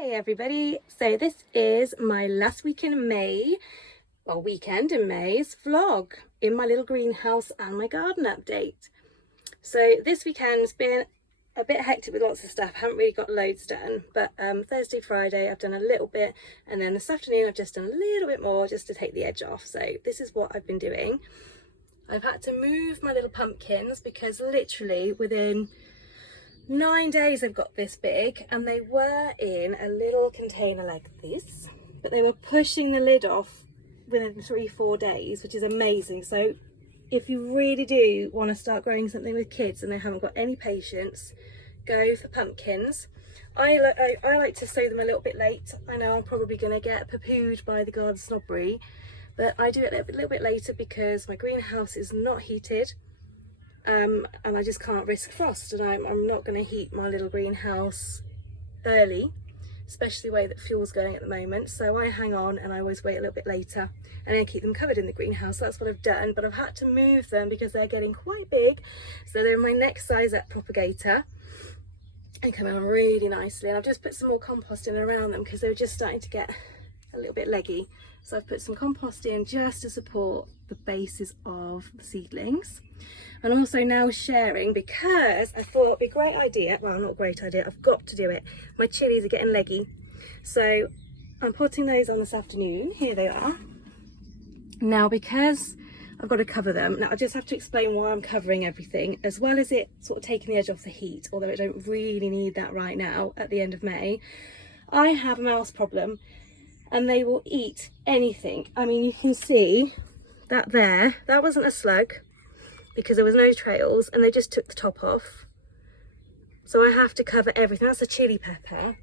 Hey everybody, so this is my last week in May, or weekend in May's vlog in my little greenhouse and my garden update. So this weekend's been a bit hectic with lots of stuff. I haven't really got loads done, but Thursday, Friday I've done a little bit, and then this afternoon I've just done a little bit more just to take the edge off. So this is what I've been doing. I've had to move my little pumpkins because literally within 9 days they've got this big, and they were in a little container like this, but they were pushing the lid off within 3-4 days, which is amazing. So if you really do want to start growing something with kids and they haven't got any patience, go for pumpkins. I like to sow them a little bit late. I know I'm probably going to get poo-pooed by the garden snobbery, but I do it a little bit later because my greenhouse is not heated. And I just can't risk frost, and I'm not going to heat my little greenhouse early, especially the way that fuel's going at the moment. So I hang on and I always wait a little bit later and then keep them covered in the greenhouse. That's what I've done, but I've had to move them because they're getting quite big. So they're in my next size up propagator and come on really nicely. And I've just put some more compost in around them because they were just starting to get a little bit leggy. So I've put some compost in just to support the bases of the seedlings. And also now sharing, because I thought it'd be a great idea, well, not a great idea, I've got to do it. My chilies are getting leggy. So I'm putting those on this afternoon. Here they are. Now, because I've got to cover them, now I just have to explain why I'm covering everything, as well as it sort of taking the edge off the heat, although I don't really need that right now at the end of May. I have a mouse problem and they will eat anything. I mean, you can see that there, that wasn't a slug, because there was no trails and they just took the top off. So I have to cover everything. That's a chili pepper.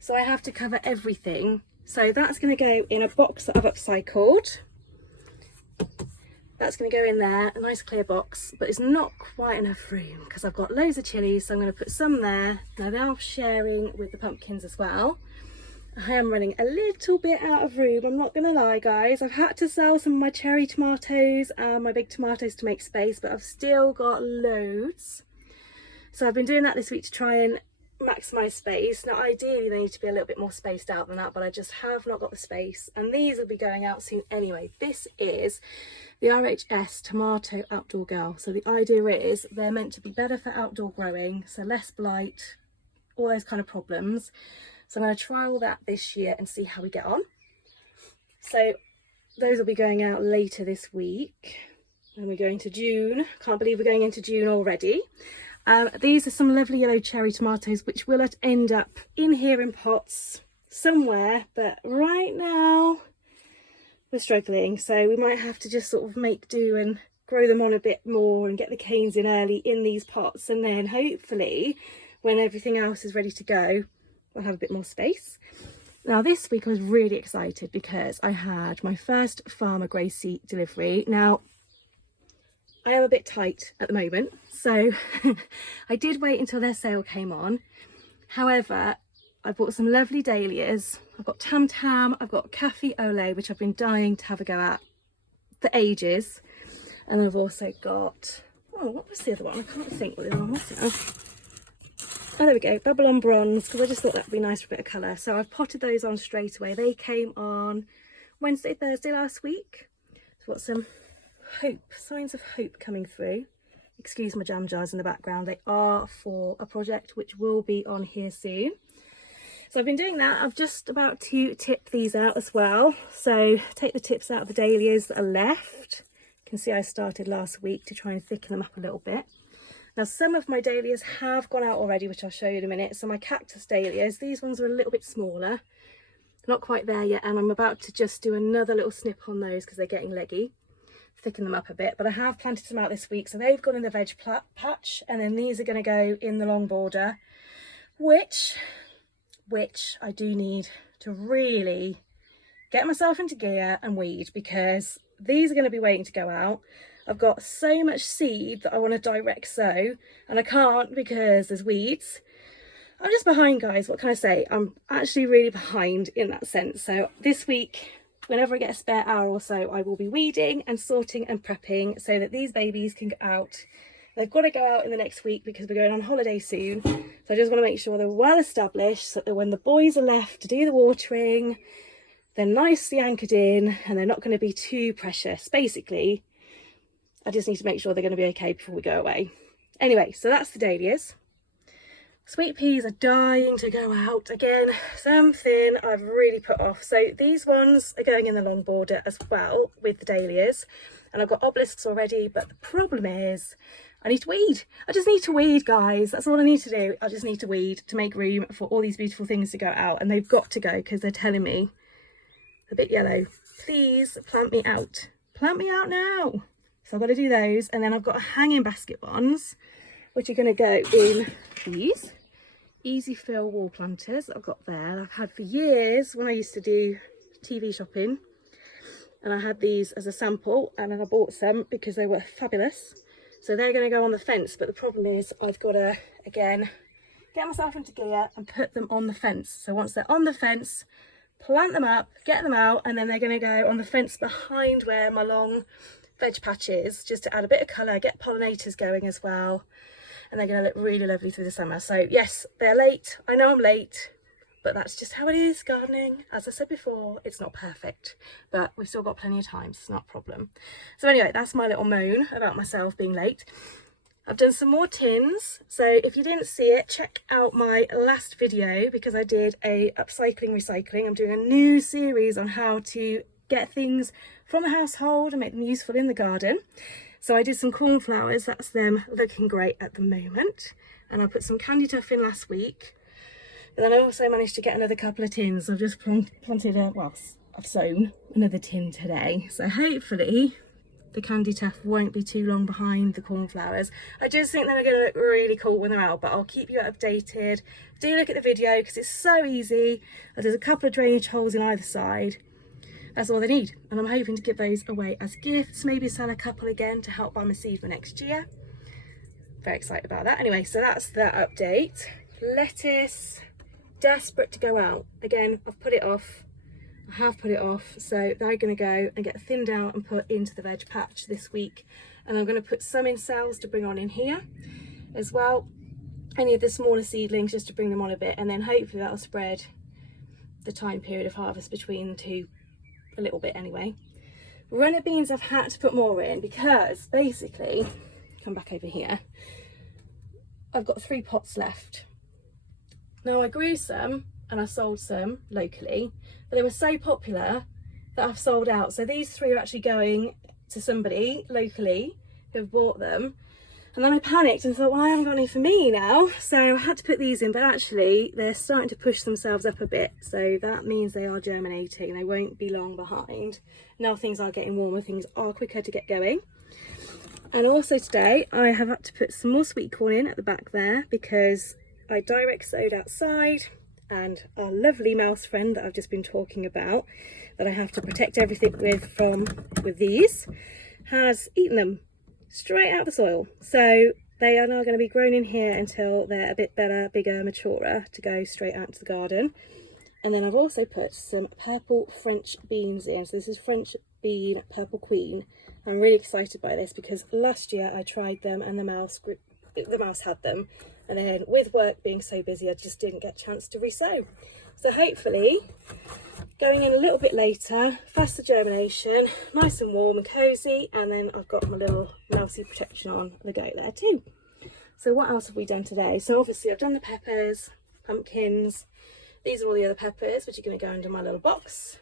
So I have to cover everything. So that's going to go in a box that I've upcycled. That's going to go in there, a nice clear box, but it's not quite enough room because I've got loads of chilies. So I'm going to put some there. Now they're sharing with the pumpkins as well. I am running a little bit out of room, I'm not gonna lie guys. I've had to sell some of my cherry tomatoes and my big tomatoes to make space, but I've still got loads. So I've been doing that this week to try and maximise space. Now ideally they need to be a little bit more spaced out than that, but I just have not got the space, and these will be going out soon anyway. This is the Rhs Tomato Outdoor Girl. So the idea is they're meant to be better for outdoor growing, so less blight, all those kind of problems. So I'm going to try all that this year and see how we get on. So those will be going out later this week. And we're going to June. Can't believe we're going into June already. These are some lovely yellow cherry tomatoes, which will end up in here in pots somewhere. But right now we're struggling. So we might have to just sort of make do and grow them on a bit more and get the canes in early in these pots. And then hopefully when everything else is ready to go, I'll have a bit more space. Now this week I was really excited because I had my first Farmer Gracie delivery. Now I am a bit tight at the moment, so I did wait until their sale came on. However, I bought some lovely dahlias. I've got Tam Tam, I've got Cafe Ole, which I've been dying to have a go at for ages. And I've also got, oh, what was the other one? I can't think what the other one was now. Oh, there we go, Bubble on Bronze, because I just thought that would be nice for a bit of colour. So I've potted those on straight away. They came on Wednesday, Thursday last week. So got some hope, signs of hope coming through. Excuse my jam jars in the background. They are for a project which will be on here soon. So I've been doing that. I'm just about to tip these out as well. So take the tips out of the dahlias that are left. You can see I started last week to try and thicken them up a little bit. Now some of my dahlias have gone out already, which I'll show you in a minute. So my Cactus Dailies, these ones are a little bit smaller, not quite there yet, and I'm about to just do another little snip on those because they're getting leggy, thicken them up a bit. But I have planted some out this week, so they've gone in the veg patch, and then these are going to go in the long border, which I do need to really get myself into gear and weed, because these are going to be waiting to go out. I've got so much seed that I want to direct sow, and I can't because there's weeds. I'm just behind, guys. What can I say? I'm actually really behind in that sense. So this week, whenever I get a spare hour or so, I will be weeding and sorting and prepping so that these babies can go out They've got to go out in the next week because we're going on holiday soon. So I just want to make sure they're well established so that when the boys are left to do the watering, they're nicely anchored in and they're not going to be too precious. Basically, I just need to make sure they're going to be okay before we go away. Anyway, so that's the dahlias. Sweet peas are dying to go out. Again, something I've really put off. So these ones are going in the long border as well with the dahlias. And I've got obelisks already, but the problem is I need to weed. I just need to weed, guys. That's all I need to do. I just need to weed to make room for all these beautiful things to go out. And they've got to go because they're telling me a bit yellow. Please plant me out. Plant me out now. So I've got to do those. And then I've got hanging basket ones, which are going to go in these easy fill wall planters that I've got there. I've had for years when I used to do TV shopping. And I had these as a sample and then I bought some because they were fabulous. So they're going to go on the fence. But the problem is I've got to, again, get myself into gear and put them on the fence. So once they're on the fence, plant them up, get them out, and then they're going to go on the fence behind where my long veg patch is, just to add a bit of colour, get pollinators going as well. And they're going to look really lovely through the summer. So yes, they're late. I know I'm late. But that's just how it is, gardening. As I said before, it's not perfect, but we've still got plenty of time, so it's not a problem. So anyway, that's my little moan about myself being late. I've done some more tins, so if you didn't see it, check out my last video because I did a upcycling, recycling. I'm doing a new series on how to get things from the household and make them useful in the garden. So I did some cornflowers, that's them looking great at the moment. And I put some candy tuff in last week. And then I also managed to get another couple of tins. I've just planted I've sown another tin today. So hopefully the candy tuff won't be too long behind the cornflowers. I just think they're going to look really cool when they're out, but I'll keep you updated. Do look at the video because it's so easy. There's a couple of drainage holes in either side. That's all they need. And I'm hoping to give those away as gifts. Maybe sell a couple again to help buy my seed for next year. Very excited about that. Anyway, so that's that update. Lettuce. Desperate to go out. Again, I've put it off. I have put it off. So they're going to go and get thinned out and put into the veg patch this week. And I'm going to put some in cells to bring on in here as well. Any of the smaller seedlings just to bring them on a bit. And then hopefully that'll spread the time period of harvest between the two a little bit anyway. Runner beans I've had to put more in because basically, come back over here, I've got 3 pots left. Now I grew some and I sold some locally, but they were so popular that I've sold out. So these 3 are actually going to somebody locally who have bought them. And then I panicked and thought, well, I haven't got any for me now. So I had to put these in, but actually they're starting to push themselves up a bit. So that means they are germinating. They won't be long behind. Now things are getting warmer, things are quicker to get going. And also today I have had to put some more sweet corn in at the back there because I direct sowed outside and our lovely mouse friend that I've just been talking about that I have to protect everything with these has eaten them straight out of the soil. So they are now going to be grown in here until they're a bit better, bigger, maturer to go straight out into the garden. And then I've also put some purple French beans in. So this is French bean purple queen. I'm really excited by this because last year I tried them and the mouse had them. And then with work being so busy, I just didn't get a chance to resow. So hopefully, going in a little bit later, faster germination, nice and warm and cosy. And then I've got my little mousey protection on the go there too. So what else have we done today? So obviously I've done the peppers, pumpkins. These are all the other peppers, which are going to go into my little box.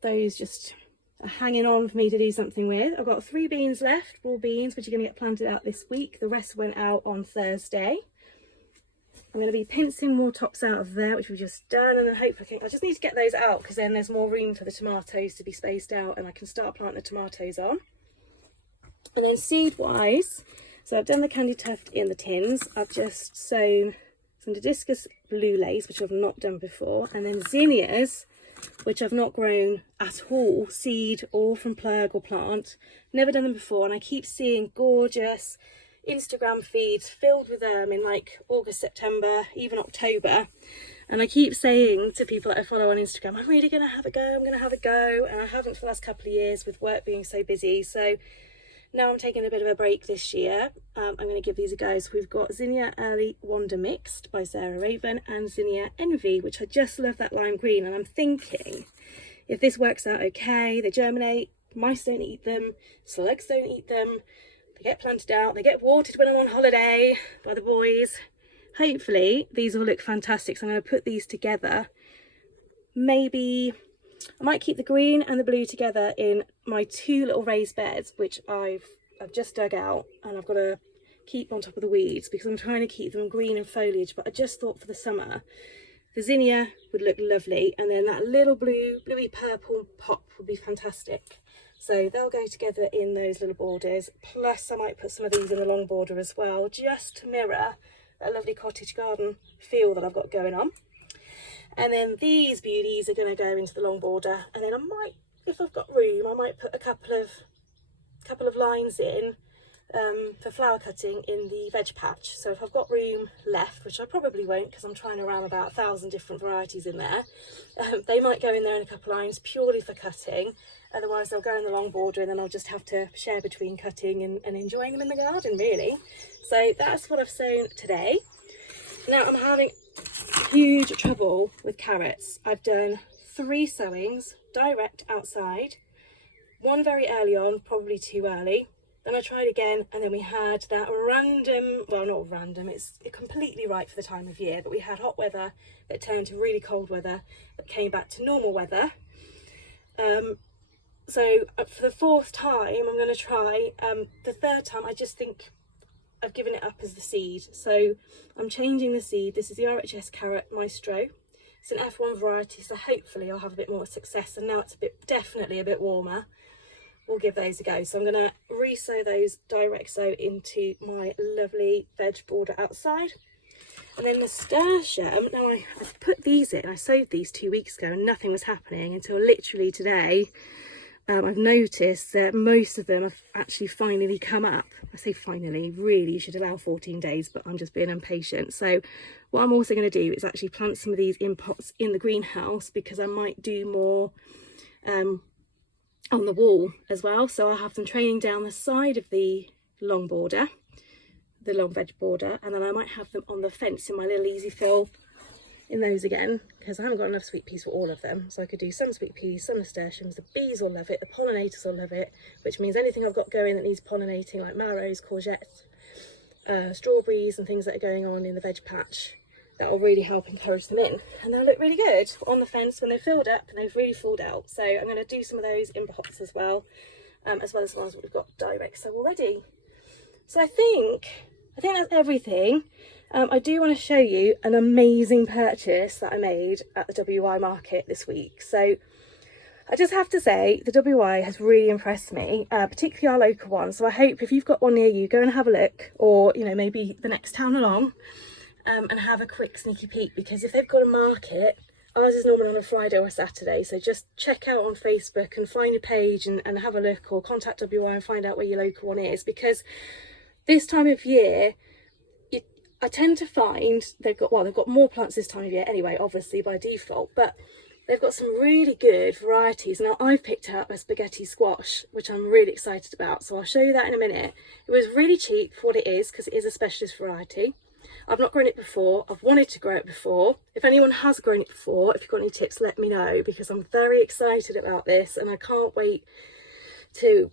Those just are hanging on for me to do something with. I've got 3 beans left, raw beans, which are going to get planted out this week. The rest went out on Thursday. I'm going to be pincing more tops out of there, which we've just done, and then hopefully I just need to get those out because then there's more room for the tomatoes to be spaced out and I can start planting the tomatoes on. And then seed wise, so I've done the candy tuft in the tins. I've just sown some Didiscus blue lace, which I've not done before, and then zinnias, which I've not grown at all, seed or from plug or plant. Never done them before, and I keep seeing gorgeous Instagram feeds filled with them in like August, September, even October. And I keep saying to people that I follow on Instagram, I'm really going to have a go, I'm going to have a go. And I haven't for the last couple of years with work being so busy. So Now I'm taking a bit of a break this year. I'm going to give these a go. So we've got Zinnia Early Wonder Mixed by Sarah Raven and Zinnia Envy, which I just love that lime green. And I'm thinking, if this works out okay, they germinate, mice don't eat them, slugs don't eat them, they get planted out, they get watered when I'm on holiday by the boys. Hopefully these will look fantastic. So I'm going to put these together. Maybe I might keep the green and the blue together in my 2 little raised beds, which I've just dug out, and I've got to keep on top of the weeds because I'm trying to keep them green and foliage. But I just thought for the summer, the zinnia would look lovely, and then that little bluey purple pop would be fantastic. So they'll go together in those little borders. Plus I might put some of these in the long border as well, just to mirror that lovely cottage garden feel that I've got going on. And then these beauties are going to go into the long border, and then I might, if I've got room, I might put a couple of lines in for flower cutting in the veg patch. So if I've got room left, which I probably won't because I'm trying to ram about 1,000 different varieties in there, they might go in there in a couple of lines purely for cutting. Otherwise they'll go in the long border, and then I'll just have to share between cutting and enjoying them in the garden, really. So that's what I've sown today. Now I'm having huge trouble with carrots. I've done 3 sowings direct outside, 1 very early on, probably too early. Then I tried again, and then we had that random, well, not random, it's completely right for the time of year, but we had hot weather that turned to really cold weather that came back to normal weather. So for the 4th time I'm going to try. The 3rd time I just think I've given it up as the seed, so I'm changing the seed. This is the Rhs Carrot Maestro. It's an F1 variety, so hopefully I'll have a bit more success. And now it's definitely a bit warmer, we'll give those a go. So I'm going to re-sow those direct sow into my lovely veg border outside. And then nasturtium, now I put these in, I sowed these 2 weeks ago and nothing was happening until literally today. I've noticed that most of them have actually finally come up. I say finally, really you should allow 14 days, but I'm just being impatient. So what I'm also going to do is actually plant some of these in pots in the greenhouse, because I might do more on the wall as well. So I'll have them training down the side of the long border, the long veg border, and then I might have them on the fence in my little easy fill in those again, because I haven't got enough sweet peas for all of them. So I could do some sweet peas, some nasturtiums. The bees will love it, the pollinators will love it, which means anything I've got going that needs pollinating, like marrows, courgettes, strawberries and things that are going on in the veg patch, that will really help encourage them in, and they'll look really good on the fence when they've filled up and they've really filled out. So I'm going to do some of those in pots as well as the ones that we've got direct so already. So I think that's everything. I do want to show you an amazing purchase that I made at the WI market this week. So I just have to say the WI has really impressed me, particularly our local one. So I hope if you've got one near you, go and have a look, or maybe the next town along, and have a quick sneaky peek, because if they've got a market, ours is normally on a Friday or a Saturday. So just check out on Facebook and find a page and have a look, or contact WI and find out where your local one is, because this time of year I tend to find they've got more plants this time of year anyway, obviously by default, but they've got some really good varieties. Now I've picked up a spaghetti squash, which I'm really excited about, so I'll show you that in a minute. It was really cheap for what it is, because it is a specialist variety. I've not grown it before, I've wanted to grow it before. If anyone has grown it before, if you've got any tips, let me know, because I'm very excited about this and I can't wait to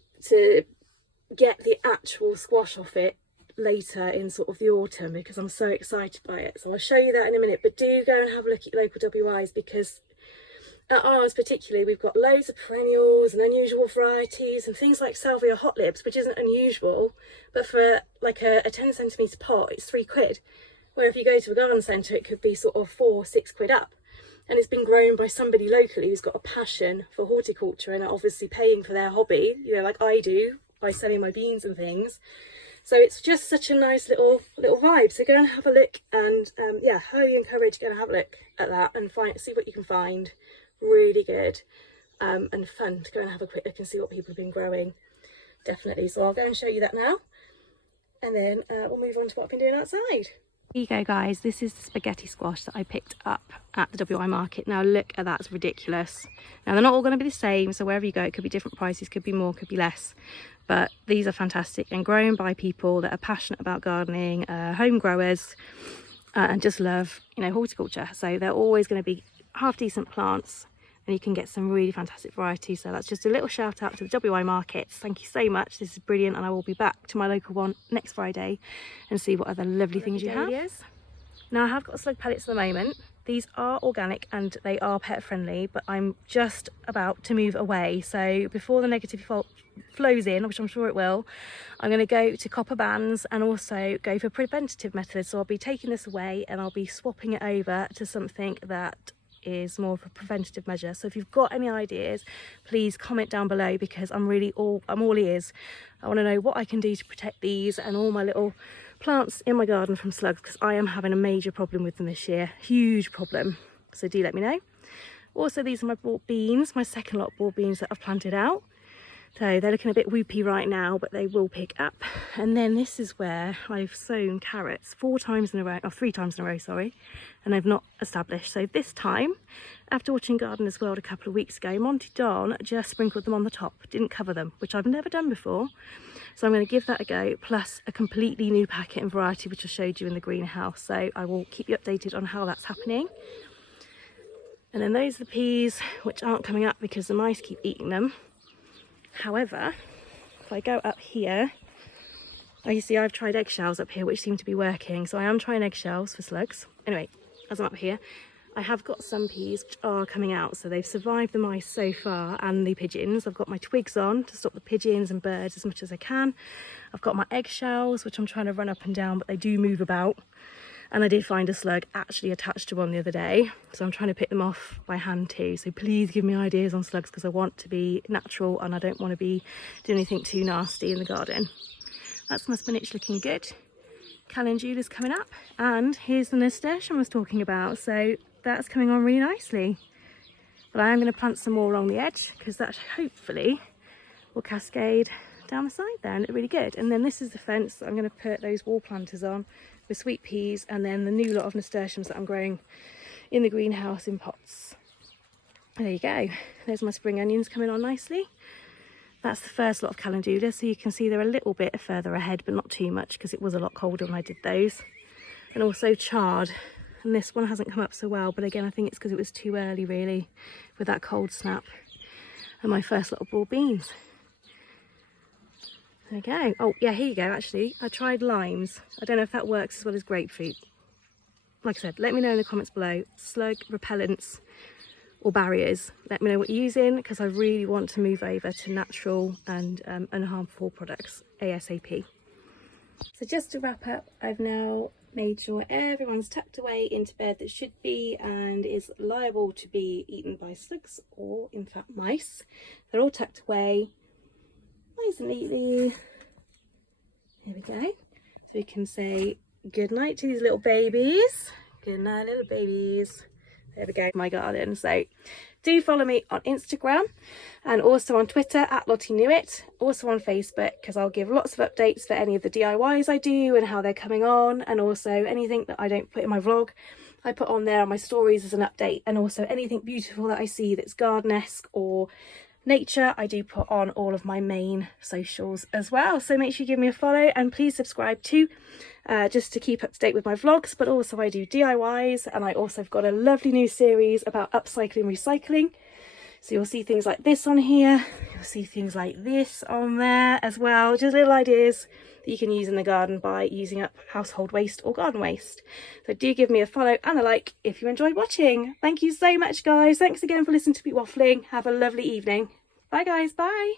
get the actual squash off it later in sort of the autumn, because I'm so excited by it. So I'll show you that in a minute, but do go and have a look at your local WIs, because at ours particularly we've got loads of perennials and unusual varieties and things like salvia hot lips, which isn't unusual, but for like a 10 centimetre pot it's £3, where if you go to a garden centre it could be sort of £4-6 up. And it's been grown by somebody locally who's got a passion for horticulture and are obviously paying for their hobby, like I do by selling my beans and things. So it's just such a nice little vibe. So go and have a look, and yeah, highly encourage, go and have a look at that and see what you can find. Really good and fun to go and have a quick look and see what people have been growing, definitely. So I'll go and show you that now, and then we'll move on to what I've been doing outside. Here you go guys, this is the spaghetti squash that I picked up at the WI market. Now look at that, it's ridiculous. Now they're not all going to be the same, so wherever you go it could be different prices, could be more, could be less. But these are fantastic and grown by people that are passionate about gardening, home growers, and just love, you know, horticulture. So they're always going to be half decent plants, and you can get some really fantastic varieties. So that's just a little shout out to the WI markets. Thank you so much, this is brilliant, and I will be back to my local one next Friday and see what other lovely things you have. Now I have got slug pellets at the moment. These are organic and they are pet friendly, but I'm just about to move away. So before the negative flows in, which I'm sure it will, I'm going to go to copper bands and also go for preventative methods. So I'll be taking this away and I'll be swapping it over to something that is more of a preventative measure. So if you've got any ideas, please comment down below, because I'm all ears. I want to know what I can do to protect these and all my little plants in my garden from slugs, because I am having a major problem with them this year, huge problem. So do let me know. Also, these are my bought beans, my second lot of bought beans that I've planted out. So they're looking a bit whoopy right now, but they will pick up. And then this is where I've sown carrots 3 times in a row, sorry, and they've not established. So this time, after watching Gardener's World a couple of weeks ago, Monty Don just sprinkled them on the top, didn't cover them, which I've never done before. So I'm going to give that a go, plus a completely new packet and variety which I showed you in the greenhouse. So I will keep you updated on how that's happening. And then those are the peas, which aren't coming up because the mice keep eating them. However, if I go up here, you see I've tried eggshells up here which seem to be working, so I am trying eggshells for slugs. Anyway, as I'm up here, I have got some peas which are coming out, so they've survived the mice so far and the pigeons. I've got my twigs on to stop the pigeons and birds as much as I can. I've got my eggshells which I'm trying to run up and down, but they do move about. And I did find a slug actually attached to one the other day, so I'm trying to pick them off by hand too. So please give me ideas on slugs, because I want to be natural and I don't want to be doing anything too nasty in the garden. That's my spinach looking good. Calendula's coming up, and here's the nasturtium I was talking about. So that's coming on really nicely. But I am going to plant some more along the edge, because that hopefully will cascade down the side there and look really good. And then this is the fence that I'm going to put those wall planters on with sweet peas, and then the new lot of nasturtiums that I'm growing in the greenhouse in pots. There you go. There's my spring onions coming on nicely. That's the first lot of calendula, so you can see they're a little bit further ahead, but not too much, because it was a lot colder when I did those. And also chard, and this one hasn't come up so well, but again I think it's because it was too early really with that cold snap. And my first lot of broad beans. There we go. Oh yeah, here you go. Actually, I tried limes. I don't know if that works as well as grapefruit. Like I said, let me know in the comments below. Slug repellents or barriers. Let me know what you're using, because I really want to move over to natural and unharmful products ASAP. So just to wrap up, I've now made sure everyone's tucked away into bed that should be and is liable to be eaten by slugs or in fact mice. They're all tucked away nice and neatly. Here we go. So we can say good night to these little babies. Good night, little babies. There we go, my garden. So do follow me on Instagram and also on Twitter at Lottie Knew It. Also on Facebook, because I'll give lots of updates for any of the DIYs I do and how they're coming on, and also anything that I don't put in my vlog I put on there on my stories as an update, and also anything beautiful that I see that's garden-esque or nature I do put on all of my main socials as well. So make sure you give me a follow, and please subscribe too, just to keep up to date with my vlogs. But also I do DIYs, and I also have got a lovely new series about upcycling, recycling. So you'll see things like this on here, you'll see things like this on there as well, just little ideas that you can use in the garden by using up household waste or garden waste. So do give me a follow and a like if you enjoyed watching. Thank you so much guys, thanks again for listening to me waffling. Have a lovely evening. Bye guys, bye.